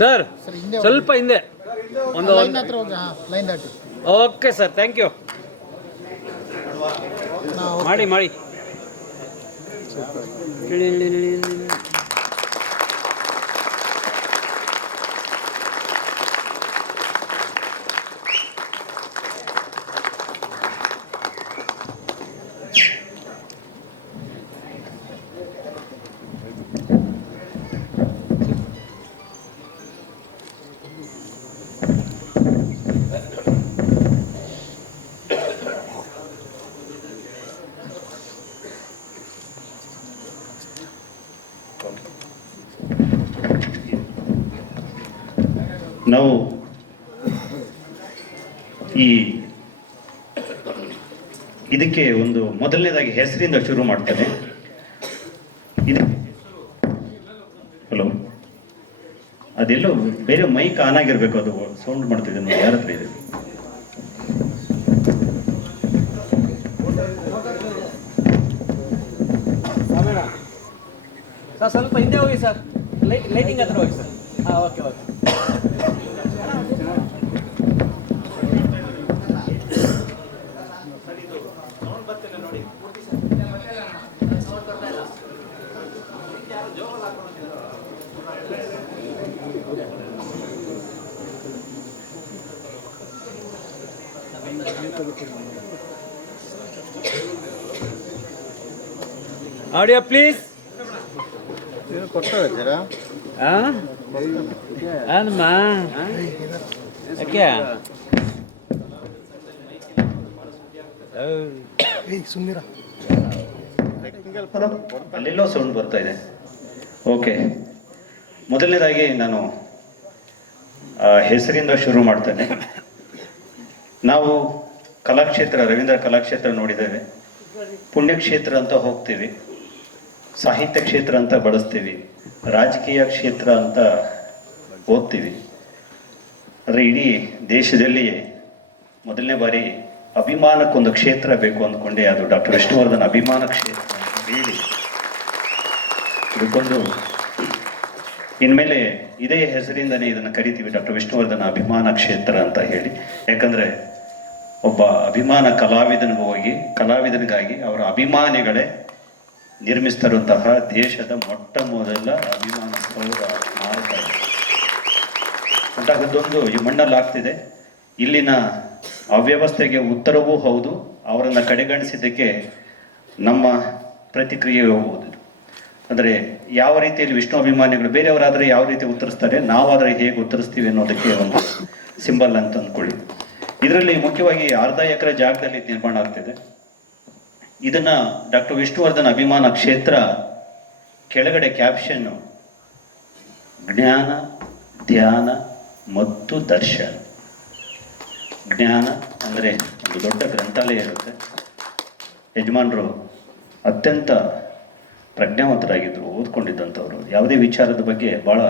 Sir ಸ್ವಲ್ಪ ಹಿಂದೆ ಒಂದು ಲೈನ್ ದಾಟಿ. Okay sir, thank you. ಮಾಡಿ ಮಾಡಿ. ನಾವು ಇದಕ್ಕೆ ಒಂದು ಮೊದಲನೇದಾಗಿ ಹೆಸರಿಂದ ಶುರು ಮಾಡ್ತೇನೆ. ಹಲೋ, ಅದೆಲ್ಲೋ ಬೇರೆ ಮೈಕ್ ಆನ್ ಆಗಿರ್ಬೇಕು, ಅದು ಸೌಂಡ್ ಮಾಡ್ತಿದ್ದೆ ನೋಡಿ, ಯಾರ ಹತ್ರ ಇದೆ? ಸರ್ ಸ್ವಲ್ಪ ಹಿಂದೆ ಹೋಗಿ ಸರ್, ಲೈಟಿಂಗ್ ಹತ್ರ ಹೋಗಿ ಸರ್. ಹಾಂ, ಓಕೆ ಓಕೆ. Audio please. ಏನಮ್ಮ ಯಾಕೆ ಅಲ್ಲೆಲ್ಲೋ ಸೌಂಡ್ ಬರ್ತಾ ಇದೆ. ಓಕೆ, ಮೊದಲನೇದಾಗಿ ನಾನು ಹೆಸರಿಂದ ಶುರು ಮಾಡ್ತೇನೆ. ನಾವು ಕಲಾಕ್ಷೇತ್ರ, ರವೀಂದ್ರ ಕಲಾಕ್ಷೇತ್ರ ನೋಡಿದ್ದೇವೆ, ಪುಣ್ಯಕ್ಷೇತ್ರ ಅಂತ ಹೋಗ್ತೀವಿ, ಸಾಹಿತ್ಯ ಕ್ಷೇತ್ರ ಅಂತ ಬಳಸ್ತೀವಿ, ರಾಜಕೀಯ ಕ್ಷೇತ್ರ ಅಂತ ಓದ್ತೀವಿ. ಆದರೆ ಇಡೀ ದೇಶದಲ್ಲಿಯೇ ಮೊದಲನೇ ಬಾರಿ ಅಭಿಮಾನಕ್ಕೊಂದು ಕ್ಷೇತ್ರ ಬೇಕು ಅಂದ್ಕೊಂಡೆ, ಅದು ಡಾಕ್ಟರ್ ವಿಷ್ಣುವರ್ಧನ್ ಅಭಿಮಾನ ಕ್ಷೇತ್ರ ಅಂತ ಹೇಳಿ ಇದಕ್ಕೊಂದು ಇನ್ಮೇಲೆ ಇದೇ ಹೆಸರಿಂದನೇ ಇದನ್ನು ಕರಿತೀವಿ, ಡಾಕ್ಟರ್ ವಿಷ್ಣುವರ್ಧನ ಅಭಿಮಾನ ಕ್ಷೇತ್ರ ಅಂತ ಹೇಳಿ. ಯಾಕಂದರೆ ಒಬ್ಬ ಅಭಿಮಾನ ಕಲಾವಿದನಿಗಾಗಿ ಅವರ ಅಭಿಮಾನಿಗಳೇ ನಿರ್ಮಿಸ್ತಿರುವಂತಹ ದೇಶದ ಮೊಟ್ಟ ಮೊದಲ ಅಭಿಮಾನ ಸೌಧ ಸ್ಮಾರಕ ಅಂತಾಗದ್ದೊಂದು ಈ ಮಣ್ಣಲ್ಲಿ ಆಗ್ತಿದೆ. ಇಲ್ಲಿನ ಅವ್ಯವಸ್ಥೆಗೆ ಉತ್ತರವೂ ಹೌದು, ಅವರನ್ನು ಕಡೆಗಣಿಸಿದ್ದಕ್ಕೆ ನಮ್ಮ ಪ್ರತಿಕ್ರಿಯೆಯೂ ಹೌದು. ಅಂದರೆ ಯಾವ ರೀತಿಯಲ್ಲಿ ವಿಷ್ಣು ಅಭಿಮಾನಿಗಳು ಬೇರೆಯವರಾದರೆ ಯಾವ ರೀತಿ ಉತ್ತರಿಸ್ತಾರೆ, ನಾವಾದರೆ ಹೇಗೆ ಉತ್ತರಿಸ್ತೀವಿ ಅನ್ನೋದಕ್ಕೆ ಒಂದು ಸಿಂಬಲ್ ಅಂತ ಅಂದ್ಕೊಳ್ಳಿ. ಇದರಲ್ಲಿ ಮುಖ್ಯವಾಗಿ ಅರ್ಧ ಎಕರೆ ಜಾಗದಲ್ಲಿ ನಿರ್ಮಾಣ ಆಗ್ತಿದೆ. ಇದನ್ನ ಡಾಕ್ಟರ್ ವಿಷ್ಣುವರ್ಧನ್ ಅಭಿಮಾನ ಕ್ಷೇತ್ರ ಕೆಳಗಡೆ ಕ್ಯಾಪ್ಷನ್ನು ಜ್ಞಾನ, ಧ್ಯಾನ ಮತ್ತು ದರ್ಶನ. ಜ್ಞಾನ ಅಂದರೆ ಒಂದು ದೊಡ್ಡ ಗ್ರಂಥಾಲಯ ಇರುತ್ತೆ, ಯಜಮಾನರು ಅತ್ಯಂತ ಪ್ರಜ್ಞಾವಂತರಾಗಿದ್ದರು, ಓದ್ಕೊಂಡಿದ್ದಂಥವ್ರು, ಯಾವುದೇ ವಿಚಾರದ ಬಗ್ಗೆ ಭಾಳ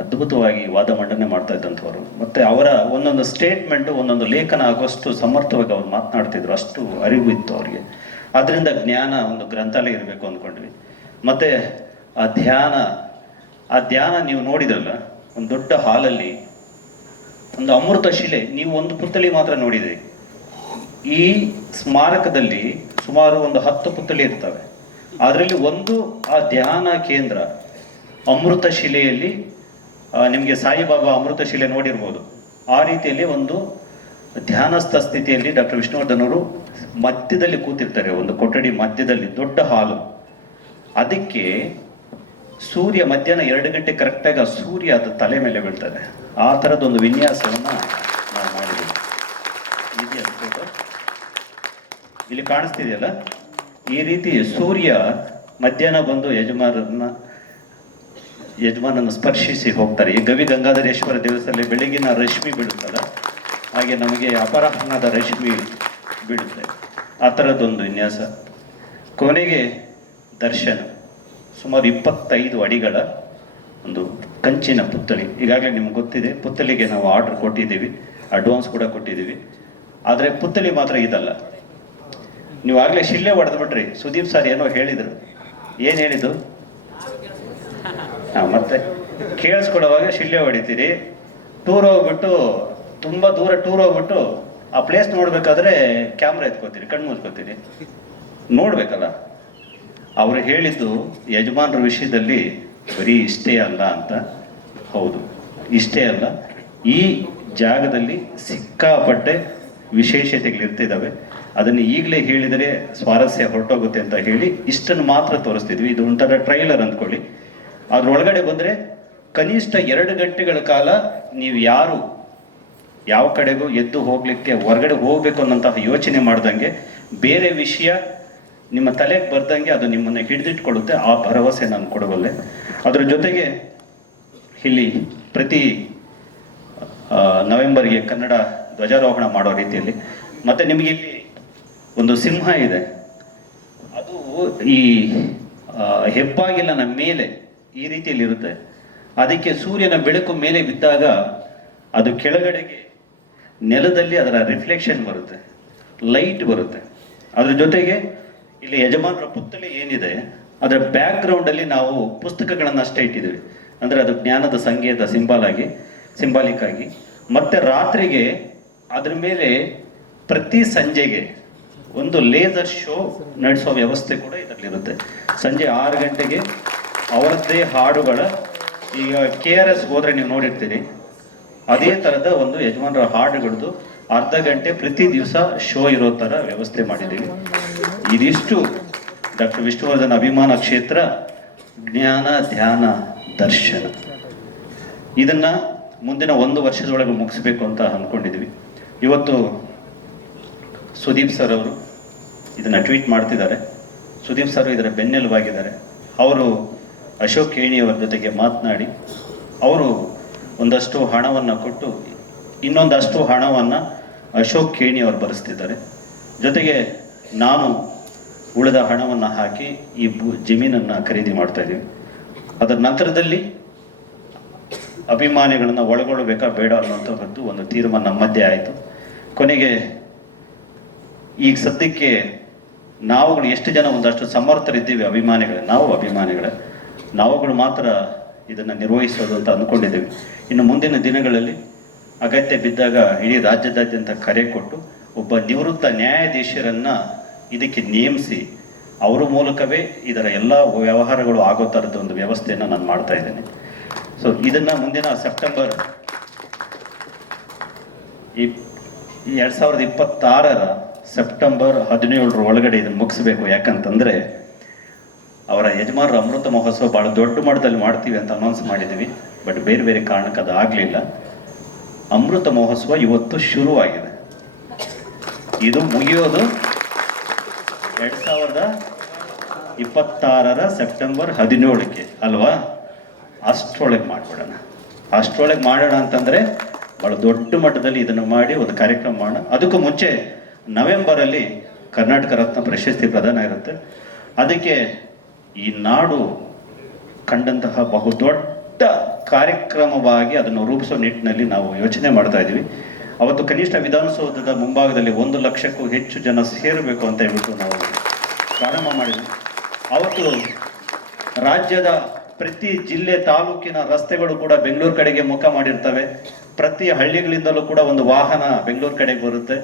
ಅದ್ಭುತವಾಗಿ ವಾದ ಮಂಡನೆ ಮಾಡ್ತಾ ಇದ್ದಂಥವ್ರು. ಮತ್ತು ಅವರ ಒಂದೊಂದು ಸ್ಟೇಟ್ಮೆಂಟು ಒಂದೊಂದು ಲೇಖನ ಆಗೋಷ್ಟು ಸಮರ್ಥವಾಗಿ ಅವ್ರು ಮಾತನಾಡ್ತಿದ್ರು, ಅಷ್ಟು ಅರಿವು ಇತ್ತು ಅವರಿಗೆ. ಆದ್ದರಿಂದ ಜ್ಞಾನ ಒಂದು ಗ್ರಂಥಾಲಯ ಇರಬೇಕು ಅಂದ್ಕೊಂಡ್ವಿ. ಮತ್ತು ಆ ಧ್ಯಾನ ನೀವು ನೋಡಿದ್ರಲ್ಲ, ಒಂದು ದೊಡ್ಡ ಹಾಲಲ್ಲಿ ಒಂದು ಅಮೃತ ಶಿಲೆ, ನೀವು ಒಂದು ಪುತ್ಥಳಿ ಮಾತ್ರ ನೋಡಿದ್ರಿ. ಈ ಸ್ಮಾರಕದಲ್ಲಿ ಸುಮಾರು ಒಂದು 10 ಪುತ್ಥಳಿ ಇರ್ತವೆ. ಅದರಲ್ಲಿ ಒಂದು ಆ ಧ್ಯಾನ ಕೇಂದ್ರ ಅಮೃತ ಶಿಲೆಯಲ್ಲಿ, ನಿಮಗೆ ಸಾಯಿಬಾಬಾ ಅಮೃತ ಶಿಲೆ ನೋಡಿರ್ಬೋದು, ಆ ರೀತಿಯಲ್ಲಿ ಒಂದು ಧ್ಯಾನಸ್ಥ ಸ್ಥಿತಿಯಲ್ಲಿ ಡಾಕ್ಟರ್ ವಿಷ್ಣುವರ್ಧನ್ ಅವರು ಮಧ್ಯದಲ್ಲಿ ಕೂತಿರ್ತಾರೆ, ಒಂದು ಕೊಠಡಿ ಮಧ್ಯದಲ್ಲಿ ದೊಡ್ಡ ಹಾಲು. ಅದಕ್ಕೆ ಸೂರ್ಯ ಮಧ್ಯಾಹ್ನ 2 ಗಂಟೆ ಕರೆಕ್ಟಾಗಿ ಆ ಸೂರ್ಯ ಅದು ತಲೆ ಮೇಲೆ ಬೀಳ್ತದೆ. ಆ ಥರದ್ದೊಂದು ವಿನ್ಯಾಸವನ್ನು ನಾವು ಮಾಡಿದ್ದೀವಿ. ಇಲ್ಲಿ ಕಾಣಿಸ್ತಿದೆಯಲ್ಲ, ಈ ರೀತಿ ಸೂರ್ಯ ಮಧ್ಯಾಹ್ನ ಬಂದು ಯಜಮಾನನ್ನು ಸ್ಪರ್ಶಿಸಿ ಹೋಗ್ತಾರೆ. ಈ ಗವಿ ಗಂಗಾಧರೇಶ್ವರ ದೇವಸ್ಥಾನದಲ್ಲಿ ಬೆಳಗಿನ ರಶ್ಮಿ ಬೀಳುತ್ತಲ್ಲ, ಹಾಗೆ ನಮಗೆ ಅಪರಾಹ್ನದ ರಶ್ಮಿ ಬೀಳುತ್ತೆ. ಆ ಥರದ್ದೊಂದು ವಿನ್ಯಾಸ. ಕೊನೆಗೆ ದರ್ಶನ ಸುಮಾರು 25 ಅಡಿಗಳ ಒಂದು ಕಂಚಿನ ಪುತ್ಥಳಿ. ಈಗಾಗಲೇ ನಿಮ್ಗೆ ಗೊತ್ತಿದೆ, ಪುತ್ಥಳಿಗೆ ನಾವು ಆರ್ಡರ್ ಕೊಟ್ಟಿದ್ದೀವಿ, ಅಡ್ವಾನ್ಸ್ ಕೂಡ ಕೊಟ್ಟಿದ್ದೀವಿ. ಆದರೆ ಪುತ್ಥಳಿ ಮಾತ್ರ ಇದಲ್ಲ. ನೀವು ಆಗಲೇ ಶಿಲ್ಲೆ ಹೊಡೆದ್ಬಿಟ್ರಿ. ಸುದೀಪ್ ಸರ್ ಏನೋ ಹೇಳಿದರು. ಏನು ಹೇಳಿದ್ದು? ಮತ್ತೆ ಕೇಳಿಸ್ಕೊಳ್ಳೋವಾಗ ಶಿಲ್ಲೆ ಹೊಡಿತೀರಿ. ಟೂರ್ ಹೋಗ್ಬಿಟ್ಟು, ತುಂಬ ದೂರ ಟೂರ್ ಹೋಗ್ಬಿಟ್ಟು ಆ ಪ್ಲೇಸ್ ನೋಡ್ಬೇಕಾದ್ರೆ ಕ್ಯಾಮ್ರಾ ಎತ್ಕೋತೀರಿ, ಕಣ್ಣು ಮುಚ್ಕೋತೀರಿ. ನೋಡ್ಬೇಕಲ್ಲ. ಅವರು ಹೇಳಿದ್ದು ಯಜಮಾನರ ವಿಷಯದಲ್ಲಿ ಬರೀ ಇಷ್ಟೇ ಅಲ್ಲ ಅಂತ. ಹೌದು, ಇಷ್ಟೇ ಅಲ್ಲ, ಈ ಜಾಗದಲ್ಲಿ ಸಿಕ್ಕಾಪಟ್ಟೆ ವಿಶೇಷತೆಗಳಿರ್ತಿದ್ದಾವೆ. ಅದನ್ನು ಈಗಲೇ ಹೇಳಿದರೆ ಸ್ವಾರಸ್ಯ ಹೊರಟೋಗುತ್ತೆ ಅಂತ ಹೇಳಿ ಇಷ್ಟನ್ನು ಮಾತ್ರ ತೋರಿಸ್ತಿದ್ವಿ. ಇದು ಒಂಥರ ಟ್ರೈಲರ್ ಅಂದ್ಕೊಳ್ಳಿ. ಅದ್ರೊಳಗಡೆ ಬಂದರೆ ಕನಿಷ್ಠ 2 ಗಂಟೆಗಳ ಕಾಲ ನೀವು ಯಾರು ಯಾವ ಕಡೆಗೂ ಎದ್ದು ಹೋಗ್ಲಿಕ್ಕೆ, ಹೊರಗಡೆ ಹೋಗ್ಬೇಕು ಅನ್ನೋಂತಹ ಯೋಚನೆ ಮಾಡ್ದಂಗೆ, ಬೇರೆ ವಿಷಯ ನಿಮ್ಮ ತಲೆಗೆ ಬರ್ದಂಗೆ ಅದು ನಿಮ್ಮನ್ನು ಹಿಡಿದಿಟ್ಕೊಳ್ಳುತ್ತೆ. ಆ ಭರವಸೆ ನಾನು ಕೊಡಬಲ್ಲೆ. ಅದರ ಜೊತೆಗೆ ಇಲ್ಲಿ ಪ್ರತಿ ನವೆಂಬರ್ಗೆ ಕನ್ನಡ ಧ್ವಜಾರೋಹಣ ಮಾಡೋ ರೀತಿಯಲ್ಲಿ, ಮತ್ತೆ ನಿಮಗೆ ಇಲ್ಲಿ ಒಂದು ಸಿಂಹ ಇದೆ. ಅದು ಈ ಹೆಬ್ಬಾಗಿಲನ ಮೇಲೆ ಈ ರೀತಿಯಲ್ಲಿ ಇರುತ್ತೆ. ಅದಕ್ಕೆ ಸೂರ್ಯನ ಬೆಳಕು ಮೇಲೆ ಬಿದ್ದಾಗ ಅದು ಕೆಳಗಡೆಗೆ ನೆಲದಲ್ಲಿ ಅದರ ರಿಫ್ಲೆಕ್ಷನ್ ಬರುತ್ತೆ, ಲೈಟ್ ಬರುತ್ತೆ. ಅದ್ರ ಜೊತೆಗೆ ಇಲ್ಲಿ ಯಜಮಾನರ ಪುತ್ಥಳಿ ಏನಿದೆ ಅದರ ಬ್ಯಾಕ್ ಗ್ರೌಂಡಲ್ಲಿ ನಾವು ಪುಸ್ತಕಗಳನ್ನು ಅಷ್ಟೇ ಇಟ್ಟಿದ್ದೀವಿ. ಅಂದರೆ ಅದು ಜ್ಞಾನದ ಸಂಕೇತ, ಸಿಂಬಾಲಿಕ್ ಆಗಿ. ಮತ್ತೆ ರಾತ್ರಿಗೆ ಅದ್ರ ಮೇಲೆ ಪ್ರತಿ ಸಂಜೆಗೆ ಒಂದು ಲೇಸರ್ ಶೋ ನಡೆಸೋ ವ್ಯವಸ್ಥೆ ಕೂಡ ಇದರಲ್ಲಿರುತ್ತೆ. ಸಂಜೆ 6 ಗಂಟೆಗೆ ಅವರದ್ದೇ ಹಾಡುಗಳ, ಈಗ KRS ಹೋದರೆ ನೀವು ನೋಡಿರ್ತೀರಿ, ಅದೇ ಥರದ ಒಂದು ಯಜಮಾನರ ಹಾಡುಗಳದ್ದು ಅರ್ಧ ಗಂಟೆ ಪ್ರತಿ ದಿವಸ ಶೋ ಇರೋ ಥರ ವ್ಯವಸ್ಥೆ ಮಾಡಿದ್ದೀವಿ. ಇದಿಷ್ಟು ಡಾಕ್ಟರ್ ವಿಷ್ಣುವರ್ಧನ್ ಅಭಿಮಾನ ಕ್ಷೇತ್ರ ಜ್ಞಾನ ಧ್ಯಾನ ದರ್ಶನ. ಇದನ್ನು ಮುಂದಿನ 1 ವರ್ಷದೊಳಗೆ ಮುಗಿಸ್ಬೇಕು ಅಂತ ಅಂದ್ಕೊಂಡಿದ್ವಿ. ಇವತ್ತು ಸುದೀಪ್ ಸರ್ ಅವರು ಇದನ್ನು ಟ್ವೀಟ್ ಮಾಡ್ತಿದ್ದಾರೆ. ಸುದೀಪ್ ಸರ್ ಇದರ ಬೆನ್ನೆಲುಬಾಗಿದ್ದಾರೆ. ಅವರು ಅಶೋಕ್ ಖೇಣಿಯವರ ಜೊತೆಗೆ ಮಾತನಾಡಿ ಅವರು ಒಂದಷ್ಟು ಹಣವನ್ನು ಕೊಟ್ಟು ಇನ್ನೊಂದಷ್ಟು ಹಣವನ್ನು ಅಶೋಕ್ ಖೇಣಿಯವರು ಭರಿಸ್ತಿದ್ದಾರೆ. ಜೊತೆಗೆ ನಾನು ಉಳಿದ ಹಣವನ್ನು ಹಾಕಿ ಈ ಜಮೀನನ್ನು ಖರೀದಿ ಮಾಡ್ತಾ ಇದ್ದೀವಿ. ಅದರ ನಂತರದಲ್ಲಿ ಅಭಿಮಾನಿಗಳನ್ನು ಒಳಗೊಳ್ಳಬೇಕಾ ಬೇಡ ಅನ್ನೋಂಥದ್ದು ಒಂದು ತೀರ್ಮಾನ ನಮ್ಮ ಮಧ್ಯೆ ಆಯಿತು. ಕೊನೆಗೆ ಈಗ ಸದ್ಯಕ್ಕೆ ನಾವುಗಳು ಎಷ್ಟು ಜನ ಒಂದಷ್ಟು ಸಮರ್ಥರಿದ್ದೀವಿ ಅಭಿಮಾನಿಗಳೇ, ನಾವುಗಳು ಮಾತ್ರ ಇದನ್ನು ನಿರ್ವಹಿಸೋದು ಅಂತ ಅಂದ್ಕೊಂಡಿದ್ದೀವಿ. ಇನ್ನು ಮುಂದಿನ ದಿನಗಳಲ್ಲಿ ಅಗತ್ಯ ಬಿದ್ದಾಗ ಇಡೀ ರಾಜ್ಯದಾದ್ಯಂತ ಕರೆ ಕೊಟ್ಟು ಒಬ್ಬ ನಿವೃತ್ತ ನ್ಯಾಯಾಧೀಶರನ್ನು ಇದಕ್ಕೆ ನೇಮಿಸಿ ಅವರ ಮೂಲಕವೇ ಇದರ ಎಲ್ಲ ವ್ಯವಹಾರಗಳು ಆಗೋ ಥರದ ಒಂದು ವ್ಯವಸ್ಥೆಯನ್ನು ನಾನು ಮಾಡ್ತಾ ಇದ್ದೇನೆ. ಸೊ ಇದನ್ನು ಮುಂದಿನ ಸೆಪ್ಟೆಂಬರ್ 2026 ಸೆಪ್ಟೆಂಬರ್ 17 ಒಳಗಡೆ ಇದನ್ನು ಮುಗಿಸ್ಬೇಕು. ಯಾಕಂತಂದರೆ ಅವರ ಯಜಮಾನರ ಅಮೃತ ಮಹೋತ್ಸವ ಭಾಳ ದೊಡ್ಡ ಮಟ್ಟದಲ್ಲಿ ಮಾಡ್ತೀವಿ ಅಂತ ಅನೌನ್ಸ್ ಮಾಡಿದ್ದೀವಿ. ಬಟ್ ಬೇರೆ ಬೇರೆ ಕಾರಣಕ್ಕೆ ಅದು ಆಗಲಿಲ್ಲ. ಅಮೃತ ಮಹೋತ್ಸವ ಇವತ್ತು ಶುರುವಾಗಿದೆ. ಇದು ಮುಗಿಯೋದು 2026 ಸೆಪ್ಟೆಂಬರ್ 17 ಅಲ್ವಾ? ಅಷ್ಟರೊಳಗೆ ಮಾಡೋಣ ಅಂತಂದರೆ ಭಾಳ ದೊಡ್ಡ ಮಟ್ಟದಲ್ಲಿ ಇದನ್ನು ಮಾಡಿ ಒಂದು ಕಾರ್ಯಕ್ರಮ ಮಾಡೋಣ. ಅದಕ್ಕೂ ಮುಂಚೆ ನವೆಂಬರಲ್ಲಿ ಕರ್ನಾಟಕ ರತ್ನ ಪ್ರಶಸ್ತಿ ಪ್ರದಾನ ಇರುತ್ತೆ. ಅದಕ್ಕೆ ಈ ನಾಡು ಕಂಡಂತಹ ಬಹುದೊಡ್ಡ ಕಾರ್ಯಕ್ರಮವಾಗಿ ಅದನ್ನು ರೂಪಿಸೋ ನಿಟ್ಟಿನಲ್ಲಿ ನಾವು ಯೋಚನೆ ಮಾಡ್ತಾ ಇದ್ದೀವಿ. ಅವತ್ತು ಕನಿಷ್ಠ ವಿಧಾನಸೌಧದ ಮುಂಭಾಗದಲ್ಲಿ 1 ಲಕ್ಷಕ್ಕೂ ಹೆಚ್ಚು ಜನ ಸೇರಬೇಕು ಅಂತ ಹೇಳ್ಬಿಟ್ಟು ನಾವು ಪ್ರಾರಂಭ ಮಾಡಿದ್ವಿ. ಅವತ್ತು ರಾಜ್ಯದ ಪ್ರತಿ ಜಿಲ್ಲೆ ತಾಲೂಕಿನ ರಸ್ತೆಗಳು ಕೂಡ ಬೆಂಗಳೂರು ಕಡೆಗೆ ಮುಖ ಮಾಡಿರ್ತವೆ. ಪ್ರತಿ ಹಳ್ಳಿಗಳಿಂದಲೂ ಕೂಡ ಒಂದು ವಾಹನ ಬೆಂಗಳೂರು ಕಡೆಗೆ ಬರುತ್ತೆ.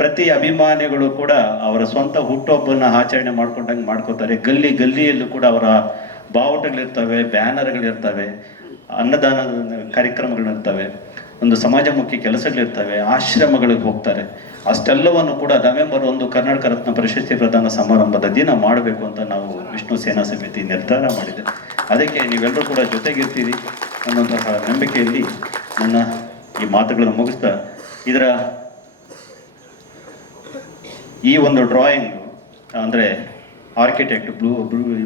ಪ್ರತಿ ಅಭಿಮಾನಿಗಳು ಕೂಡ ಅವರ ಸ್ವಂತ ಹುಟ್ಟುಹಬ್ಬನ ಆಚರಣೆ ಮಾಡ್ಕೊಂಡಂಗೆ ಮಾಡ್ಕೋತಾರೆ. ಗಲ್ಲಿಯಲ್ಲೂ ಕೂಡ ಅವರ ಬಾವುಟಗಳಿರ್ತವೆ, ಬ್ಯಾನರ್ಗಳಿರ್ತವೆ, ಅನ್ನದಾನದ ಕಾರ್ಯಕ್ರಮಗಳಿರ್ತವೆ, ಒಂದು ಸಮಾಜಮುಖಿ ಕೆಲಸಗಳಿರ್ತವೆ, ಆಶ್ರಮಗಳಿಗೆ ಹೋಗ್ತಾರೆ. ಅಷ್ಟೆಲ್ಲವನ್ನು ಕೂಡ ನವೆಂಬರ್ 1 ಕರ್ನಾಟಕ ರತ್ನ ಪ್ರಶಸ್ತಿ ಪ್ರದಾನ ಸಮಾರಂಭದ ದಿನ ಮಾಡಬೇಕು ಅಂತ ನಾವು ವಿಷ್ಣು ಸೇನಾ ಸಮಿತಿ ನಿರ್ಧಾರ ಮಾಡಿದೆ. ಅದಕ್ಕೆ ನೀವೆಲ್ಲರೂ ಕೂಡ ಜೊತೆಗಿರ್ತೀರಿ ಅನ್ನೋಂತಹ ನಂಬಿಕೆಯಲ್ಲಿ ನನ್ನ ಈ ಮಾತುಗಳನ್ನು ಮುಗಿಸ್ತಾ, ಇದರ ಈ ಒಂದು ಡ್ರಾಯಿಂಗ್ ಅಂದರೆ ಆರ್ಕಿಟೆಕ್ಟ್ ಬ್ಲೂ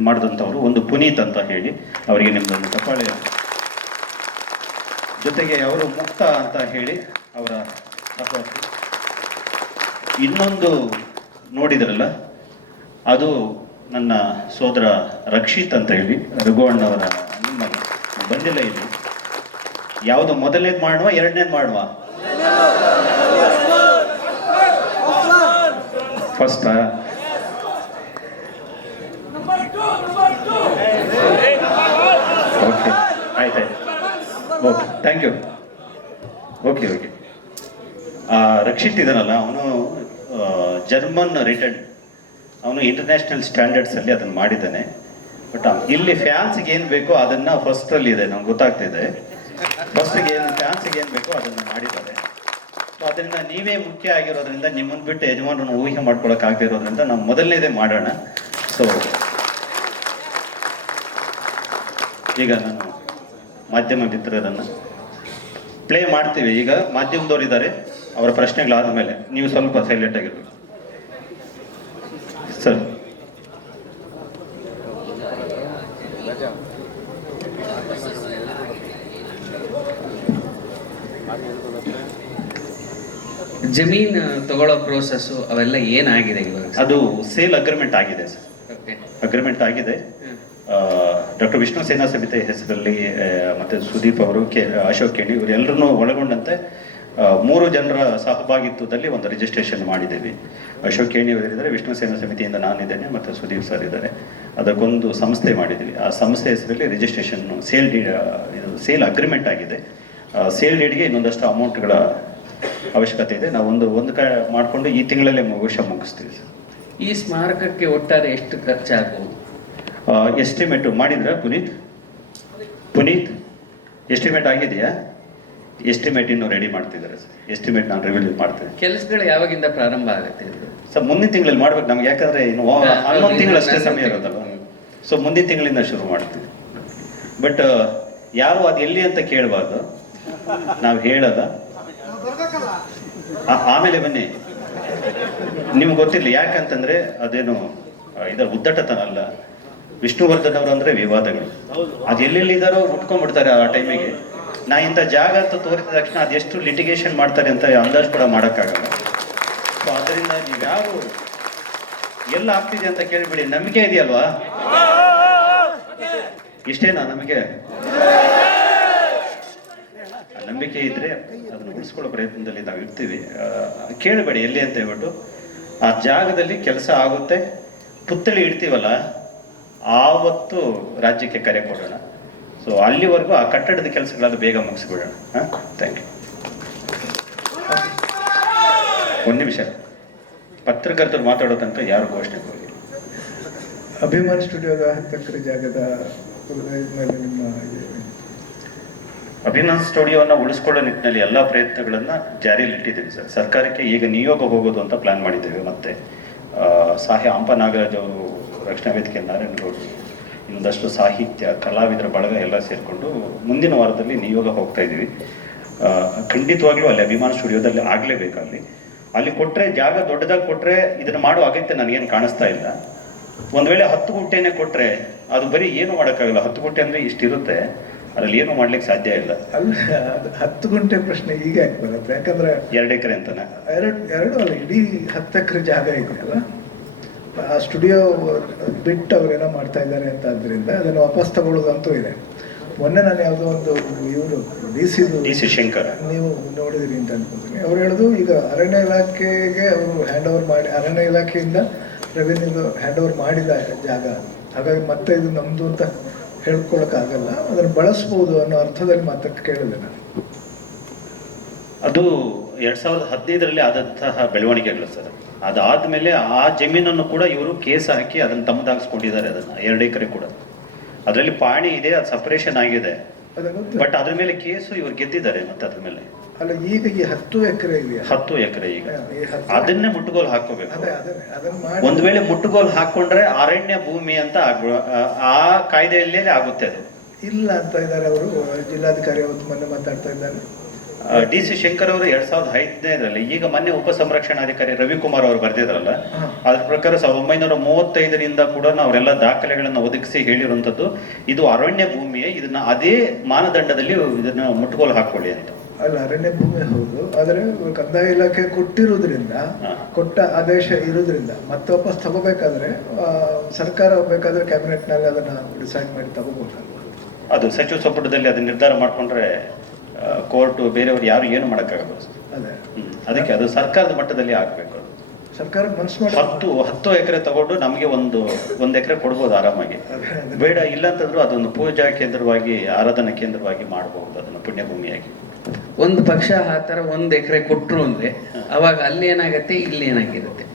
ಮಾಡಿದಂಥವ್ರು ಒಂದು ಪುನೀತ್ ಅಂತ ಹೇಳಿ, ಅವರಿಗೆ ನಿಮ್ಮದೊಂದು ಚಪ್ಪಾಳೆ. ಜೊತೆಗೆ ಅವರು ಮುಕ್ತ ಅಂತ ಹೇಳಿ ಅವರ ಇನ್ನೊಂದು ನೋಡಿದ್ರಲ್ಲ, ಅದು ನನ್ನ ಸೋದರ ರಕ್ಷಿತ್ ಅಂತ ಹೇಳಿ ರಘುವಣ್ಣವರ ನಿಮ್ಮ ಬಂದಿಲ್ಲ ಇಲ್ಲಿ. ಯಾವುದು ಮೊದಲನೇದು ಮಾಡುವ ಎರಡನೇದು ಮಾಡುವ? ಫಸ್ಟಾ? ಓಕೆ, ಆಯ್ತಾಯ್ತು. Okay, thank you. Okay okay. Rakshit ಇದಾನಲ್ಲ, ಅವನು ಜರ್ಮನ್ ರಿಟರ್ನ್, ಅವನು ಇಂಟರ್ನ್ಯಾಷನಲ್ ಸ್ಟ್ಯಾಂಡರ್ಡ್ಸಲ್ಲಿ ಅದನ್ನು ಮಾಡಿದ್ದಾನೆ. ಬಟ್ ಇಲ್ಲಿ ಫ್ಯಾನ್ಸ್ಗೆ ಏನು ಬೇಕೋ ಅದನ್ನು ಫಸ್ಟಲ್ಲಿ ಇದೆ, ನಮ್ಗೆ ಗೊತ್ತಾಗ್ತಿದೆ. ಫಸ್ಟಿಗೆ ಏನು ಫ್ಯಾನ್ಸ್ಗೆ ಏನು ಬೇಕೋ ಅದನ್ನು ಮಾಡಿದ್ದಾರೆ. ಸೊ ಅದರಿಂದ ನೀವೇ ಮುಖ್ಯ ಆಗಿರೋದ್ರಿಂದ ನಿಮ್ಮನ್ನು ಬಿಟ್ಟು ಯಜಮಾನರನ್ನು ಊಹೆ ಮಾಡ್ಕೊಳಕ್ಕಾಗದಿರೋದ್ರಿಂದ ನಾವು ಮೊದಲನೇದೇ ಮಾಡೋಣ. ಸೊ ಈಗ ನಾನು ಮಾಧ್ಯಮ ಮಿತ್ರರನ್ನು ಪ್ಲೇ ಮಾಡ್ತೀವಿ. ಈಗ ಮಾಧ್ಯಮದವ್ರು ಇದ್ದಾರೆ, ಅವರ ಪ್ರಶ್ನೆಗಳಾದ ಮೇಲೆ ನೀವು ಸ್ವಲ್ಪ ಸೈಲೆಂಟ್ ಆಗಿರ್ಬೇಕು ಸರ್. ಜಮೀನ್ ತಗೊಳ್ಳೋ ಪ್ರೋಸೆಸ್ಸು ಅವೆಲ್ಲ ಏನಾಗಿದೆ ಇವಾಗ? ಅದು ಸೇಲ್ ಅಗ್ರಿಮೆಂಟ್ ಆಗಿದೆ ಸರ್. ಅಗ್ರಿಮೆಂಟ್ ಆಗಿದೆ. ಡಾಕ್ಟರ್ ವಿಷ್ಣು ಸೇನಾ ಸಮಿತಿ ಹೆಸರಲ್ಲಿ ಮತ್ತೆ ಸುದೀಪ್ ಅವರು, ಅಶೋಕ್ ಕೇಣಿ ಇವರೆಲ್ಲರನ್ನೂ ಒಳಗೊಂಡಂತೆ 3 ಜನರ ಸಹಭಾಗಿತ್ವದಲ್ಲಿ ಒಂದು ರಿಜಿಸ್ಟ್ರೇಷನ್ ಮಾಡಿದ್ದೀವಿ. ಅಶೋಕ್ ಕೇಣಿ ಅವರಿದ್ದಾರೆ, ವಿಷ್ಣು ಸೇನಾ ಸಮಿತಿಯಿಂದ ನಾನಿದ್ದೇನೆ, ಮತ್ತು ಸುದೀಪ್ ಸರ್ ಇದ್ದಾರೆ. ಅದಕ್ಕೊಂದು ಸಂಸ್ಥೆ ಮಾಡಿದ್ದೀವಿ. ಆ ಸಂಸ್ಥೆ ಹೆಸರಲ್ಲಿ ರಿಜಿಸ್ಟ್ರೇಷನ್ ಸೇಲ್ ಅಗ್ರಿಮೆಂಟ್ ಆಗಿದೆ. ಸೇಲ್ ಡೀಡ್ಗೆ ಇನ್ನೊಂದಷ್ಟು ಅಮೌಂಟ್ಗಳ ಅವಶ್ಯಕತೆ ಇದೆ. ನಾವು ಒಂದು ಮಾಡಿಕೊಂಡು ಈ ತಿಂಗಳಲ್ಲೇ ಮುಗಿಸ್ತೀವಿ ಸರ್. ಈ ಸ್ಮಾರಕಕ್ಕೆ ಒಟ್ಟಾರೆ ಎಷ್ಟು ಖರ್ಚಾಗಬಹುದು? ಎಸ್ಟಿಮೇಟು ಮಾಡಿದ್ರ ಪುನೀತ್ ಎಸ್ಟಿಮೇಟ್ ಆಗಿದೆಯಾ? ಎಸ್ಟಿಮೇಟ್ ಇನ್ನು ರೆಡಿ ಮಾಡ್ತಿದ್ದಾರೆ ಸರ್. ಎಸ್ಟಿಮೇಟ್ ನಾನು ರಿವೀಲ್ ಮಾಡ್ತೇನೆ. ಕೆಲಸಗಳು ಯಾವಾಗಿಂದ ಪ್ರಾರಂಭ ಆಗುತ್ತೆ ಸರ್? ಮುಂದಿನ ತಿಂಗಳಲ್ಲಿ ಮಾಡ್ಬೇಕು ನಮ್ಗೆ, ಯಾಕಂದ್ರೆ ಇನ್ನು 11 ತಿಂಗಳಷ್ಟೇ ಸಮಯ ಇರೋದಲ್ವ. ಸೊ ಮುಂದಿನ ತಿಂಗಳಿಂದ ಶುರು ಮಾಡ್ತೀವಿ. ಬಟ್ ಯಾವ ಅದು ಎಲ್ಲಿ ಅಂತ ಕೇಳಬಾರ್ದು, ನಾವು ಹೇಳೋದ ಆಮೇಲೆ ಬನ್ನಿ. ನಿಮ್ಗೆ ಗೊತ್ತಿರಲಿ, ಯಾಕಂತಂದ್ರೆ ಅದೇನು ಇದರ ಉದ್ದಟತನ ಅಲ್ಲ. ವಿಷ್ಣುವರ್ಧನ್ ಅವರು ಅಂದ್ರೆ ವಿವಾದಗಳು, ಅದು ಎಲ್ಲೆಲ್ಲಿದ್ದಾರೋ ಉಟ್ಕೊಂಡ್ಬಿಡ್ತಾರೆ ಆ ಟೈಮಿಗೆ. ನಾ ಇಂಥ ಜಾಗ ಅಂತ ತೋರಿದ ತಕ್ಷಣ ಅದೆಷ್ಟು ಲಿಟಿಗೇಷನ್ ಮಾಡ್ತಾರೆ ಅಂತ ಅಂದಾಜು ಕೂಡ ಮಾಡೋಕ್ಕಾಗಲ್ಲ. ಸೊ ಅದರಿಂದ ನೀವ್ಯಾವ ಎಲ್ಲ ಆಗ್ತಿದೆ ಅಂತ ಕೇಳಿಬಿಡಿ. ನಂಬಿಕೆ ಇದೆಯಲ್ವಾ? ಇಷ್ಟೇನಾ ನಮಗೆ? ನಂಬಿಕೆ ಇದ್ರೆ ಅದನ್ನು ಉಳಿಸ್ಕೊಳ್ಳೋ ಪ್ರಯತ್ನದಲ್ಲಿ ನಾವು ಇರ್ತೀವಿ. ಕೇಳಬೇಡಿ ಎಲ್ಲಿ ಅಂತ ಹೇಳ್ಬಿಟ್ಟು. ಆ ಜಾಗದಲ್ಲಿ ಕೆಲಸ ಆಗುತ್ತೆ, ಪುತ್ಥಳಿ ಇಡ್ತೀವಲ್ಲ ಆವತ್ತು ರಾಜ್ಯಕ್ಕೆ ಕರೆ ಕೊಡೋಣ. ಸೊ ಅಲ್ಲಿವರೆಗೂ ಆ ಕಟ್ಟಡದ ಕೆಲಸಗಳಾದ ಬೇಗ ಮುಗಿಸ್ಬಿಡೋಣ. Thank you. ಒಂದು ನಿಮಿಷ, ಪತ್ರಕರ್ತರು ಮಾತಾಡೋ ತನಕ ಯಾರು ಘೋಷಣೆ ಹೋಗಿ. ಅಭಿಮಾನ್ ಸ್ಟುಡಿಯೋದ 10 ಎಕರೆ ಜಾಗದ ಮೇಲೆ ನಿಮ್ಮ ಅಭಿಮಾನ್ ಸ್ಟುಡಿಯೋವನ್ನು ಉಳಿಸ್ಕೊಳ್ಳೋ ನಿಟ್ಟಿನಲ್ಲಿ ಎಲ್ಲ ಪ್ರಯತ್ನಗಳನ್ನು ಜಾರಿಯಲ್ಲಿ ಇಟ್ಟಿದ್ದೀವಿ ಸರ್. ಸರ್ಕಾರಕ್ಕೆ ಈಗ ನಿಯೋಗ ಹೋಗೋದು ಅಂತ ಪ್ಲಾನ್ ಮಾಡಿದ್ದೇವೆ. ಮತ್ತೆ ಹಂಪ ನಾಗರಾಜ್ ಅವರು, ರಕ್ಷಣಾ ವೇದಿಕೆ ನಾರಾಯಣಗೌಡರು, ಇನ್ನೊಂದಷ್ಟು ಸಾಹಿತ್ಯ ಕಲಾವಿದರ ಬಳಗ ಎಲ್ಲ ಸೇರಿಕೊಂಡು ಮುಂದಿನ ವಾರದಲ್ಲಿ ನಿಯೋಗ ಹೋಗ್ತಾ ಇದ್ದೀವಿ. ಖಂಡಿತವಾಗ್ಲೂ ಅಲ್ಲಿ ಅಭಿಮಾನ್ ಸ್ಟುಡಿಯೋದಲ್ಲಿ ಆಗಲೇಬೇಕು. ಅಲ್ಲಿ ಕೊಟ್ಟರೆ, ಜಾಗ ದೊಡ್ಡದಾಗಿ ಕೊಟ್ಟರೆ ಇದನ್ನು ಮಾಡೋ ಅಗತ್ಯ ನನಗೇನು ಕಾಣಿಸ್ತಾ ಇಲ್ಲ. ಒಂದು ವೇಳೆ 10 ಗುಂಟೆನೇ ಕೊಟ್ಟರೆ ಅದು ಬರೀ ಏನು ಮಾಡೋಕ್ಕಾಗಲ್ಲ. 10 ಗುಂಟೆ ಅಂದರೆ ಇಷ್ಟಿರುತ್ತೆ, ಅದರಲ್ಲಿ ಏನು ಮಾಡ್ಲಿಕ್ಕೆ ಸಾಧ್ಯ ಇಲ್ಲ. ಅಲ್ಲ, 10 ಗುಂಟೆ ಪ್ರಶ್ನೆ ಈಗ ಯಾಕೆ ಬರುತ್ತೆ? ಯಾಕಂದ್ರೆ 2 ಎಕರೆ ಅಂತಾನೆ. ಎರಡು ಅಲ್ಲ, ಇಡೀ 10 ಎಕರೆ ಜಾಗ ಇದೆಯಲ್ಲ. ಆ ಸ್ಟುಡಿಯೋ ಬಿಟ್ಟು ಅವ್ರೇನೋ ಮಾಡ್ತಾ ಇದ್ದಾರೆ ಅಂತ ಆದ್ರಿಂದ ಅದನ್ನು ವಾಪಸ್ ತಗೊಳ್ಳೋದಂತೂ ಇದೆ. ಮೊನ್ನೆ ನಾನು ಯಾವುದೋ ಒಂದು ಇವರು ಡಿ ಸಿ ಶಂಕರ್ ನೀವು ನೋಡಿದಿರಿ ಅಂತ ಅನ್ಕೋತೀನಿ. ಅವ್ರು ಹೇಳೋದು ಈಗ ಅರಣ್ಯ ಇಲಾಖೆಗೆ ಅವರು ಹ್ಯಾಂಡ್ ಓವರ್ ಮಾಡಿ, ಅರಣ್ಯ ಇಲಾಖೆಯಿಂದ ರೆವಿನ್ಯೂ ಹ್ಯಾಂಡ್ ಓವರ್ ಮಾಡಿದ ಜಾಗ. ಹಾಗಾಗಿ ಮತ್ತೆ ಇದು ನಮ್ಮದು ಅಂತ ಹೇಳ್ಕೊಳಕ್ಕಾಗಲ್ಲ, ಅದನ್ನು ಬಳಸ್ಬೋದು ಅನ್ನೋ ಅರ್ಥದಲ್ಲಿ ಮಾತಕ್ಕೆ ಕೇಳಿದೆ ನಾನು. ಅದು 2015ರಲ್ಲಿ ಆದಂತಹ ಬೆಳವಣಿಗೆಗಳು ಸರ್. ಅದಾದ್ಮೇಲೆ ಆ ಜಮೀನನ್ನು ಕೂಡ ಇವರು ಕೇಸ್ ಹಾಕಿ ಅದನ್ನು ತಮ್ಮದಾಗಿಸ್ಕೊಂಡಿದ್ದಾರೆ. ಅದನ್ನು 2 ಎಕರೆ ಕೂಡ ಅದರಲ್ಲಿ ಪಾಣಿ ಇದೆ, ಅದು ಸಪರೇಷನ್ ಆಗಿದೆ. ಬಟ್ ಅದ್ರ ಮೇಲೆ ಕೇಸು ಇವ್ರು ಗೆದ್ದಿದ್ದಾರೆ. ಮತ್ತೆ ಅದ್ರ ಮೇಲೆ ಅಲ್ಲ, ಈಗ ಈ 10 ಎಕರೆ ಇದೆಯಾ? 10 ಎಕರೆ ಈಗ ಅದನ್ನೇ ಮುಟ್ಟುಗೋಲು ಹಾಕೋಬೇಕು. ಒಂದು ವೇಳೆ ಮುಟ್ಟುಗೋಲು ಹಾಕೊಂಡ್ರೆ ಅರಣ್ಯ ಭೂಮಿ ಅಂತ ಆ ಕಾಯ್ದೆಯಲ್ಲೇ ಆಗುತ್ತೆ. ಅದು ಇಲ್ಲ ಅಂತ ಇದ್ದಾರೆ ಅವರು. ಜಿಲ್ಲಾಧಿಕಾರಿ ಅವತ್ತು ಮೊನ್ನೆ ಮಾತಾಡ್ತಾ ಇದ್ದಾರೆ. ಡಿ ಸಿ ಶಂಕರ್ ಅವರು 2015ರಲ್ಲಿ, ಈಗ ಮೊನ್ನೆ ಉಪ ಸಂರಕ್ಷಣಾಧಿಕಾರಿ ರವಿಕುಮಾರ್ ಅವರು ಬರೆದಿದ್ರಲ್ಲ, ಅದ್ರ ಪ್ರಕಾರ 1935ರಿಂದ ಕೂಡ ಅವರೆಲ್ಲ ದಾಖಲೆಗಳನ್ನು ಒದಗಿಸಿ ಹೇಳಿರುವಂಥದ್ದು ಇದು ಅರಣ್ಯ ಭೂಮಿಯೇ, ಇದನ್ನ ಅದೇ ಮಾನದಂಡದಲ್ಲಿ ಇದನ್ನ ಮುಟ್ಟುಗೋಲು ಹಾಕೊಳ್ಳಿ ಅಂತ. ಅಲ್ಲ, ಅರಣ್ಯ ಭೂಮಿ ಹೌದು, ಆದರೆ ಕಂದಾಯ ಇಲಾಖೆ ಕೊಟ್ಟಿರೋದ್ರಿಂದ, ಕೊಟ್ಟ ಆದೇಶ ಇರೋದ್ರಿಂದ ಮತ್ತೆ ವಾಪಸ್ ತಗೋಬೇಕಾದ್ರೆ ಸರ್ಕಾರ ಬೇಕಾದ್ರೆ ಕ್ಯಾಬಿನೆಟ್ನಲ್ಲಿ ಅದನ್ನ ಡಿಸೈಡ್ ಮಾಡಿ ತಗೋಬೋದಲ್ವ. ಅದು ಸಚಿವ ಸಂಪುಟದಲ್ಲಿ ಅದನ್ನ ನಿರ್ಧಾರ ಮಾಡಿಕೊಂಡ್ರೆ ಕೋರ್ಟು ಬೇರೆಯವರು ಯಾರು ಏನು ಮಾಡೋಕ್ಕಾಗಲ್ಲ. ಅದೇ ಅದಕ್ಕೆ ಅದು ಸರ್ಕಾರದ ಮಟ್ಟದಲ್ಲಿ ಆಗಬೇಕು. ಸರ್ಕಾರ ಮನಸ್ಸು ಮಾಡಿ 10 ಎಕರೆ ತಗೊಂಡು ನಮಗೆ ಒಂದು ಎಕರೆ ಕೊಡ್ಬೋದು ಆರಾಮಾಗಿ. ಬೇಡ ಇಲ್ಲ ಅಂತಂದ್ರೂ ಅದೊಂದು ಪೂಜಾ ಕೇಂದ್ರವಾಗಿ, ಆರಾಧನಾ ಕೇಂದ್ರವಾಗಿ ಮಾಡಬಹುದು, ಅದನ್ನು ಪುಣ್ಯಭೂಮಿಯಾಗಿ. ಒಂದು ಪಕ್ಷ ಆ ಥರ 1 ಎಕರೆ ಕೊಟ್ಟರು ಅಂದ್ರೆ ಅವಾಗ ಅಲ್ಲಿ ಏನಾಗತ್ತೆ, ಇಲ್ಲಿ ಏನಾಗಿರುತ್ತೆ?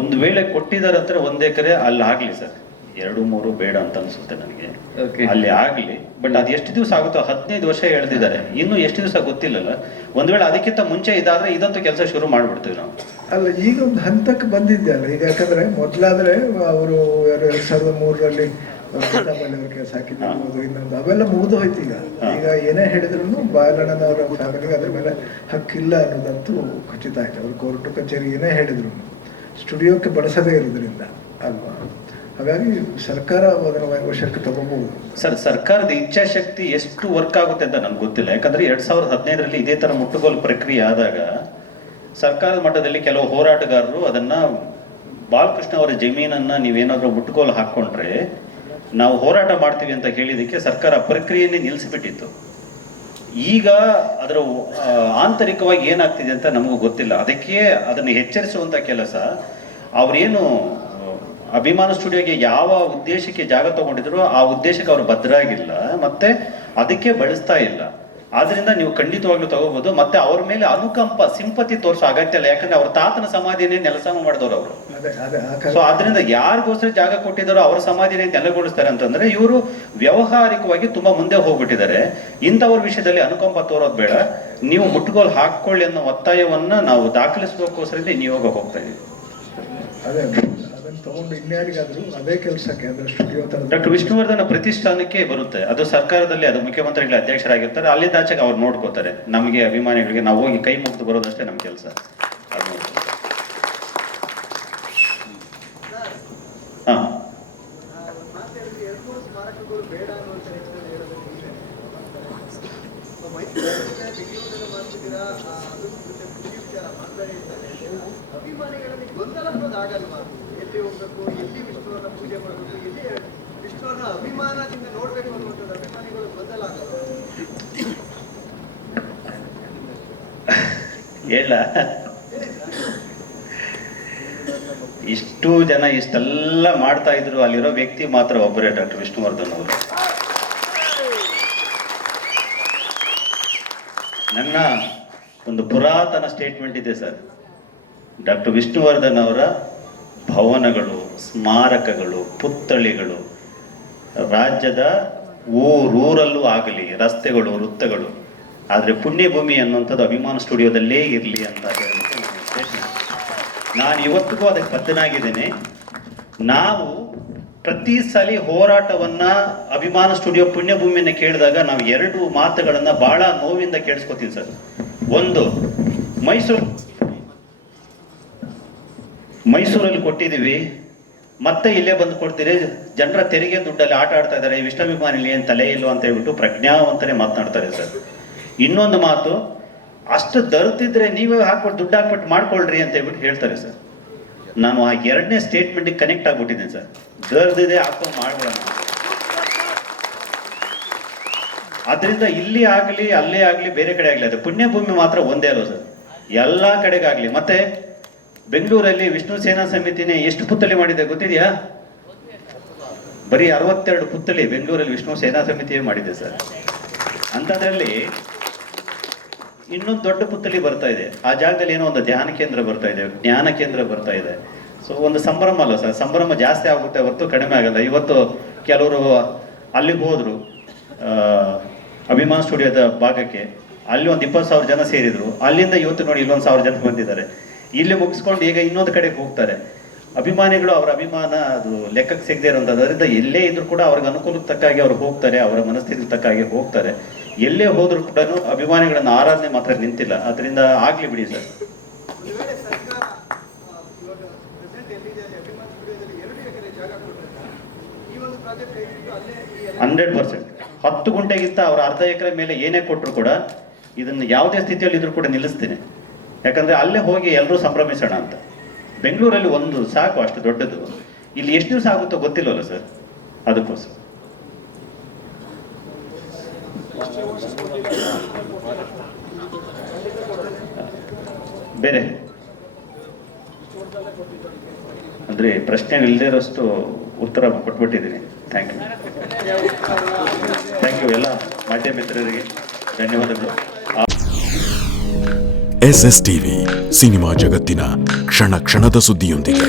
ಒಂದು ವೇಳೆ ಕೊಟ್ಟಿದ್ದಾರೆ ಅಂದ್ರೆ 1 ಎಕರೆ ಅಲ್ಲಿ ಆಗ್ಲಿ ಸರ್, 2-3 ಬೇಡ ಅಂತ ಅನ್ಸುತ್ತೆ ನನಗೆ. ಅಲ್ಲಿ ಆಗ್ಲಿ, ಬಟ್ ಅದು ಎಷ್ಟು ದಿವಸ ಆಗುತ್ತೋ, 15 ವರ್ಷ ಹೇಳ್ತಿದ್ದಾರೆ, ಇನ್ನು ಎಷ್ಟು ದಿವಸ ಗೊತ್ತಿಲ್ಲಲ್ಲ. ಒಂದ್ ವೇಳೆ ಅದಕ್ಕಿಂತ ಮುಂಚೆ ಇದಾದ್ರೆ ಇದಂತೂ ಕೆಲಸ ಶುರು ಮಾಡ್ಬಿಡ್ತೀವಿ ನಾವು. ಅಲ್ಲ, ಈಗ ಒಂದು ಹಂತಕ್ಕೆ ಬಂದಿದ್ದೆ ಅಲ್ಲ ಈಗ. ಯಾಕಂದ್ರೆ ಮೊದ್ಲಾದ್ರೆ ಅವರು 2003ರಲ್ಲಿ ಅವ್ರ ಕೆಲಸ ಹಾಕಿದ್ದು, ಇನ್ನೊಂದು ಅವೆಲ್ಲ ಮುಗಿದು ಹೋಯ್ತು. ಈಗ ಏನೇ ಹೇಳಿದ್ರು ಬಾಲಣ್ಣನವರ ಫ್ಯಾಮಿಲಿಗೆ ಅದ್ರ ಮೇಲೆ ಹಕ್ಕಿಲ್ಲ ಅನ್ನೋದಂತೂ ಖಚಿತ ಆಯ್ತು. ಅವ್ರು ಕೋರ್ಟು ಕಚೇರಿ ಏನೇ ಹೇಳಿದ್ರು ಸ್ಟುಡಿಯೋಕ್ಕೆ ಬಳಸದೇ ಇರೋದ್ರಿಂದ ಅಲ್ವಾ. ಹಾಗಾಗಿ ಸರ್ಕಾರ ಅದರ ವಶಕ್ಕೆ ತಗೋಬಹುದು. ಸರ್, ಸರ್ಕಾರದ ಇಚ್ಛಾಶಕ್ತಿ ಎಷ್ಟು ವರ್ಕ್ ಆಗುತ್ತೆ ಅಂತ ನನ್ಗೆ ಗೊತ್ತಿಲ್ಲ. ಯಾಕಂದ್ರೆ 2015ರಲ್ಲಿ ಇದೇ ತರ ಮುಟ್ಟುಗೋಲು ಪ್ರಕ್ರಿಯೆ ಆದಾಗ ಸರ್ಕಾರದ ಮಟ್ಟದಲ್ಲಿ ಕೆಲವು ಹೋರಾಟಗಾರರು ಅದನ್ನ ಬಾಲಕೃಷ್ಣ ಅವರ ಜಮೀನನ್ನ ನೀವೇನಾದ್ರೂ ಮುಟ್ಟುಗೋಲು ಹಾಕೊಂಡ್ರೆ ನಾವು ಹೋರಾಟ ಮಾಡ್ತೀವಿ ಅಂತ ಹೇಳಿದಕ್ಕೆ ಸರ್ಕಾರ ಪ್ರಕ್ರಿಯೆಯನ್ನೇ ನಿಲ್ಲಿಸಿಬಿಟ್ಟಿತ್ತು. ಈಗ ಅದರ ಆಂತರಿಕವಾಗಿ ಏನಾಗ್ತಿದೆ ಅಂತ ನಮಗೂ ಗೊತ್ತಿಲ್ಲ. ಅದಕ್ಕೆ ಅದನ್ನು ಎಚ್ಚರಿಸುವಂತ ಕೆಲಸ ಅವ್ರೇನು ಅಭಿಮಾನ ಸ್ಟುಡಿಯೋಗೆ ಯಾವ ಉದ್ದೇಶಕ್ಕೆ ಜಾಗ ತಗೊಂಡಿದ್ರು ಆ ಉದ್ದೇಶಕ್ಕೆ ಅವರು ಭದ್ರಾಗಿಲ್ಲ, ಮತ್ತೆ ಅದಕ್ಕೆ ಬಳಸ್ತಾ ಇಲ್ಲ. ಆದ್ರಿಂದ ನೀವು ಖಂಡಿತವಾಗ್ಲೂ ತಗೋಬಹುದು. ಮತ್ತೆ ಅವ್ರ ಮೇಲೆ ಅನುಕಂಪ, ಸಿಂಪತಿ ತೋರಿಸೋ ಅಗತ್ಯ ಇಲ್ಲ. ಯಾಕಂದ್ರೆ ಅವ್ರ ತಾತನ ಸಮಾಧಿನೇ ನೆಲಸಮ ಮಾಡಿದವರು ಅವರು. ಸೊ ಆದ್ರಿಂದ ಯಾರಿಗೋಸ್ಕರ ಜಾಗ ಕೊಟ್ಟಿದ್ದಾರೋ ಅವ್ರ ಸಮಾಧಿನೇ ನೆಲೆಗೊಳಿಸ್ತಾರೆ ಅಂತಂದ್ರೆ ಇವರು ವ್ಯವಹಾರಿಕವಾಗಿ ತುಂಬಾ ಮುಂದೆ ಹೋಗ್ಬಿಟ್ಟಿದ್ದಾರೆ. ಇಂಥವ್ರ ವಿಷಯದಲ್ಲಿ ಅನುಕಂಪ ತೋರೋದು ಬೇಡ, ನೀವು ಮುಟ್ಟುಗೋಲು ಹಾಕೊಳ್ಳಿ ಅನ್ನೋ ಒತ್ತಾಯವನ್ನ ನಾವು ದಾಖಲಿಸೋಕೋಸ್ಕರ ನಿಯೋಗ ಹೋಗ್ತಾ ಇದೀವಿ. ಅದೇ ತಗೊಂಡು ಇನ್ಯಾರಿಗಾದ್ರೂ ಅದೇ ಕೆಲಸಕ್ಕೆ ಅಂದ್ರೆ ಸ್ಟುಡಿಯೋ ತರ ಡಾಕ್ಟರ್ ವಿಷ್ಣುವರ್ಧನ ಪ್ರತಿಷ್ಠಾನಕ್ಕೆ ಬರುತ್ತೆ. ಅದು ಸರ್ಕಾರದಲ್ಲಿ, ಅದು ಮುಖ್ಯಮಂತ್ರಿಗಳ ಅಧ್ಯಕ್ಷರಾಗಿರ್ತಾರೆ. ಅಲ್ಲಿಂದ ಆಚೆಗೆ ಅವ್ರು ನೋಡ್ಕೋತಾರೆ. ನಮಗೆ ಅಭಿಮಾನಿಗಳಿಗೆ ನಾವು ಹೋಗಿ ಕೈ ಮುಗಿದು ಬರೋದಷ್ಟೇ ನಮ್ಮ ಕೆಲಸ. ಹಾ, ಅಭಿಮಾನಿಗಳಲ್ಲಿ ಗೊಂದಲ ಅನ್ನೋದಾಗಲ್ವಾ? ಎಲ್ಲಿ ಹೋಗ್ಬೇಕು, ಎಲ್ಲಿ ವಿಷ್ಣುವನ್ನ ಪೂಜೆ ಮಾಡಬೇಕು, ಎಲ್ಲಿ ವಿಷ್ಣುವನ್ನ ಅಭಿಮಾನದಿಂದ ನೋಡ್ಬೇಕು ಅನ್ನುವಂಥದ್ದು ಅಭಿಮಾನಿಗಳು ಗೊಂದಲ ಆಗಲ್ವಾ? ಹೇಳ ಇಷ್ಟು ಜನ ಇಷ್ಟೆಲ್ಲ ಮಾಡ್ತಾ ಇದ್ರು, ಅಲ್ಲಿರೋ ವ್ಯಕ್ತಿ ಮಾತ್ರ ಒಬ್ಬರೇ, ಡಾಕ್ಟರ್ ವಿಷ್ಣುವರ್ಧನ್ ಅವರು. ನನ್ನ ಒಂದು ಪುರಾತನ ಸ್ಟೇಟ್ಮೆಂಟ್ ಇದೆ ಸರ್. ಡಾಕ್ಟರ್ ವಿಷ್ಣುವರ್ಧನ್ ಅವರ ಭವನಗಳು, ಸ್ಮಾರಕಗಳು, ಪುತ್ಥಳಿಗಳು ರಾಜ್ಯದ ಊರಲ್ಲೂ ಆಗಲಿ, ರಸ್ತೆಗಳು, ವೃತ್ತಗಳು, ಆದರೆ ಪುಣ್ಯಭೂಮಿ ಅನ್ನುವಂಥದ್ದು ಅಭಿಮಾನ ಸ್ಟುಡಿಯೋದಲ್ಲೇ ಇರಲಿ ಅಂತ ಹೇಳಲಿಕ್ಕೆ ನಾನು ಇವತ್ತಿಗೂ ಅದಕ್ಕೆ ಬದ್ಧನಾಗಿದ್ದೇನೆ. ನಾವು ಪ್ರತಿ ಸಲ ಹೋರಾಟವನ್ನ ಅಭಿಮಾನ ಸ್ಟುಡಿಯೋ ಪುಣ್ಯಭೂಮಿಯನ್ನು ಕೇಳಿದಾಗ ನಾವು 2 ಮಾತುಗಳನ್ನ ಬಹಳ ನೋವಿಂದ ಕೇಳಿಸ್ಕೊತೀವಿ ಸರ್. ಒಂದು, ಮೈಸೂರಲ್ಲಿ ಕೊಟ್ಟಿದ್ದೀವಿ, ಮತ್ತೆ ಇಲ್ಲೇ ಬಂದು ಕೊಡ್ತೀರಿ, ಜನರ ತೆರಿಗೆ ದುಡ್ಡಲ್ಲಿ ಆಟ ಆಡ್ತಾ ಇದ್ದಾರೆ, ವಿಷ್ಣಾಭಿಮಾನಿಲಿ ಏನು ತಲೆ ಇಲ್ವ ಅಂತ ಹೇಳ್ಬಿಟ್ಟು ಪ್ರಜ್ಞಾವಂತನೇ ಮಾತನಾಡ್ತಾರೆ ಸರ್. ಇನ್ನೊಂದು ಮಾತು, ಅಷ್ಟು ದೊರೆತಿದ್ರೆ ನೀವೇ ಹಾಕ್ಬಿಟ್ಟು ದುಡ್ಡು ಹಾಕ್ಬಿಟ್ಟು ಮಾಡ್ಕೊಳ್ರಿ ಅಂತ ಹೇಳ್ಬಿಟ್ಟು ಹೇಳ್ತಾರೆ ಸರ್. ನಾನು ಆ 2ನೇ ಸ್ಟೇಟ್ಮೆಂಟ್ಗೆ ಕನೆಕ್ಟ್ ಆಗ್ಬಿಟ್ಟಿದ್ದೀನಿ ಸರ್. ದರ್ದಿದೆ ಹಾಕೊಂಡು ಮಾಡ್ಬಿಡೋಣ. ಅದರಿಂದ ಇಲ್ಲಿ ಆಗಲಿ, ಅಲ್ಲೇ ಆಗಲಿ, ಬೇರೆ ಕಡೆ ಆಗಲಿ, ಅದು ಪುಣ್ಯಭೂಮಿ ಮಾತ್ರ ಒಂದೇ ಅಲ್ವ ಸರ್, ಎಲ್ಲ ಕಡೆಗಾಗಲಿ. ಮತ್ತೆ ಬೆಂಗಳೂರಲ್ಲಿ ವಿಷ್ಣು ಸೇನಾ ಸಮಿತಿನೇ ಎಷ್ಟು ಪುತ್ಥಳಿ ಮಾಡಿದೆ ಗೊತ್ತಿದೆಯಾ? ಬರೀ 62 ಪುತ್ಥಳಿ ಬೆಂಗಳೂರಲ್ಲಿ ವಿಷ್ಣು ಸೇನಾ ಸಮಿತಿಯೇ ಮಾಡಿದೆ ಸರ್. ಅಂಥದ್ರಲ್ಲಿ ಇನ್ನೊಂದು ದೊಡ್ಡ ಪುತ್ಥಳಿ ಬರ್ತಾ ಇದೆ. ಆ ಜಾಗದಲ್ಲಿ ಏನೋ ಒಂದು ಧ್ಯಾನ ಕೇಂದ್ರ ಬರ್ತಾ ಇದೆ, ಜ್ಞಾನ ಕೇಂದ್ರ ಬರ್ತಾ ಇದೆ. ಸೊ ಒಂದು ಸಂಭ್ರಮ ಅಲ್ಲ ಸರ್, ಸಂಭ್ರಮ ಜಾಸ್ತಿ ಆಗುತ್ತೆ ಹೊರತು ಕಡಿಮೆ ಆಗಲ್ಲ. ಇವತ್ತು ಕೆಲವರು ಅಲ್ಲಿಗೆ ಹೋದ್ರು, ಅಭಿಮಾನ ಸ್ಟುಡಿಯೋದ ಭಾಗಕ್ಕೆ, ಅಲ್ಲಿ ಒಂದು 20,000 ಜನ ಸೇರಿದ್ರು. ಅಲ್ಲಿಂದ ಇವತ್ತು ನೋಡಿ ಇಲ್ಲೊಂದು 1,000 ಜನ ಬಂದಿದ್ದಾರೆ. ಇಲ್ಲಿ ಮುಗಿಸ್ಕೊಂಡು ಈಗ ಇನ್ನೊಂದು ಕಡೆಗೆ ಹೋಗ್ತಾರೆ. ಅಭಿಮಾನಿಗಳು ಅವರ ಅಭಿಮಾನ ಅದು ಲೆಕ್ಕಕ್ಕೆ ಸಿಗದೆ ಇರುವಂಥದ್ದು. ಅದರಿಂದ ಎಲ್ಲೇ ಇದ್ರು ಕೂಡ ಅವ್ರಿಗೆ ಅನುಕೂಲಕ್ಕೆ ತಕ್ಕಾಗಿ ಅವ್ರು ಹೋಗ್ತಾರೆ, ಅವರ ಮನಸ್ಥಿತಿಗೆ ತಕ್ಕಾಗಿ ಹೋಗ್ತಾರೆ. ಎಲ್ಲೇ ಹೋದ್ರು ಕೂಡ ಅಭಿಮಾನಿಗಳನ್ನ ಆರಾಧನೆ ಮಾತ್ರ ನಿಂತಿಲ್ಲ. ಅದರಿಂದ ಆಗ್ಲಿ ಬಿಡಿ ಸರ್. 100%. 10 ಗುಂಟೆಗಿಂತ ಅವ್ರ ಅರ್ಧ ಎಕರೆ ಮೇಲೆ ಏನೇ ಕೊಟ್ಟರು ಕೂಡ ಇದನ್ನು ಯಾವುದೇ ಸ್ಥಿತಿಯಲ್ಲಿ ಇದ್ರೂ ಕೂಡ ನಿಲ್ಲಿಸ್ತೀನಿ. ಯಾಕಂದರೆ ಅಲ್ಲೇ ಹೋಗಿ ಎಲ್ಲರೂ ಸಂಭ್ರಮಿಸೋಣ ಅಂತ. ಬೆಂಗಳೂರಲ್ಲಿ ಒಂದು ಸಾಕು, ಅಷ್ಟು ದೊಡ್ಡದು. ಇಲ್ಲಿ ಎಷ್ಟು ದಿವಸ ಆಗುತ್ತೋ ಗೊತ್ತಿಲ್ಲವಲ್ಲ ಸರ್, ಅದಕ್ಕೋಸ್ಕರ. ಬೇರೆ ಅಂದರೆ ಪ್ರಶ್ನೆ ಇಲ್ಲದೇ ಇರೋಷ್ಟು ಉತ್ತರ ಕೊಟ್ಬಿಟ್ಟಿದ್ದೀನಿ. ಥ್ಯಾಂಕ್ ಯು ಎಲ್ಲ ಮಾಧ್ಯಮ ಮಿತ್ರರಿಗೆ ಧನ್ಯವಾದಗಳು. SS ಟಿವಿ ಸಿನಿಮಾ ಜಗತ್ತಿನ ಕ್ಷಣ ಕ್ಷಣದ ಸುದ್ದಿಯೊಂದಿಗೆ.